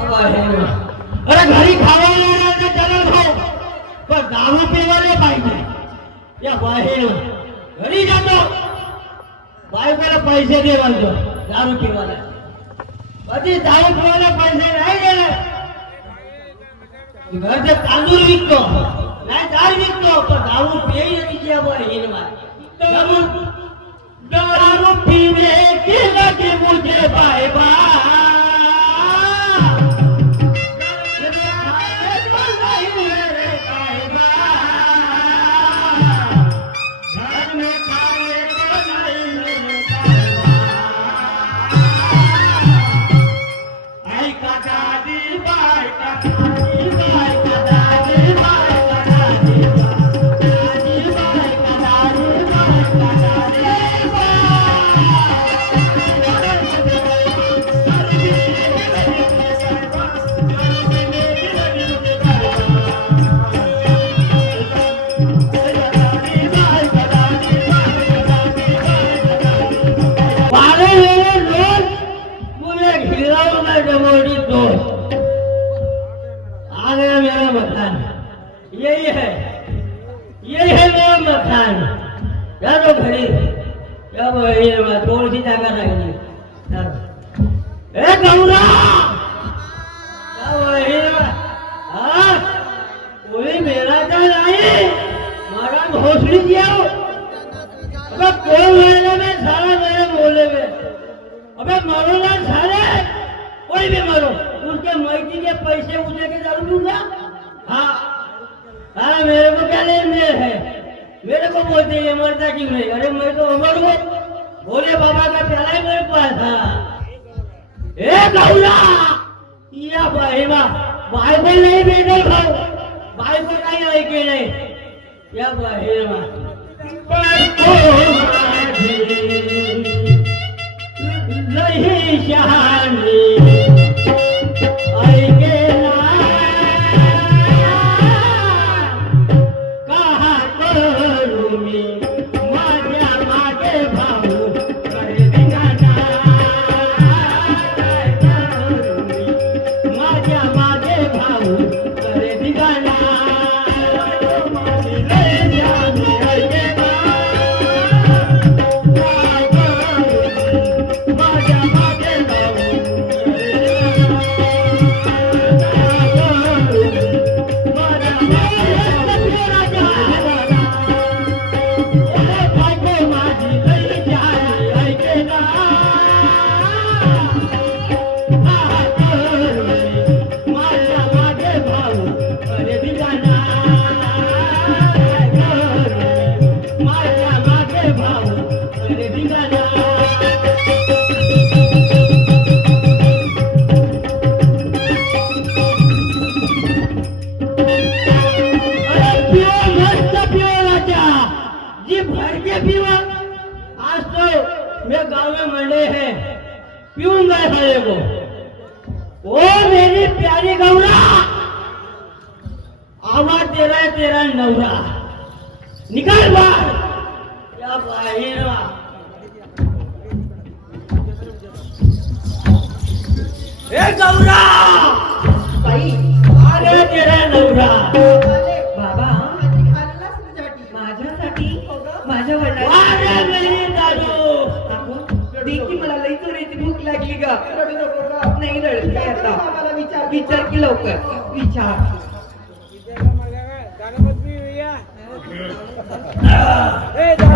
अरे घरी खावायला चलन भाऊ पण दारू पिवायला पाहिजे या बाहेर घरी जातो बायकोला पैसे दे म्हणतो दारू पिवायला कधी दारू पिवायला पैसे नाही गेले घरचे तांदूळ विकतो नाही दारू विकतो पण दारू पिये दारू पीने के लगे मुझे बाय बाय थोड़ी जागा रहेगी गौरा कोई मेरा तो नहीं मारा घोसड़ी दिया अबे कोई मेरे में सारा मेरे बोले में अबे मरो ना सारे कोई भी मरो उसके मैगी के पैसे मुझे के जरूर दूंगा हाँ हाँ मेरे को क्या लेने है मेरे को बोलते ये मरता क्यों नहीं अरे मैं तो मर गो भोले बाबा का प्याला ही मेरे पास था ए गौरा या बाहेवा बाइबल नहीं बेटे भाऊ बाइबल काही ऐके नाही या बाहेवा लही शहानी ऐके ना कहा करू मी माझ्या मागे भाऊ पीऊंगा सारे को ओ मेरी प्यारी गौरा आवाज दे रहा है तेरा नौरा निकाल बाहर क्या बाहेरा ए गौरा बाई अरे तेरा नौरा बाबा माझ्यासाठी माझ्या वडिलांसाठी मेरी दादू देखी मला लई चोरीची भूक लागली ग नाही रडते आता विचार की लवकर विचार ए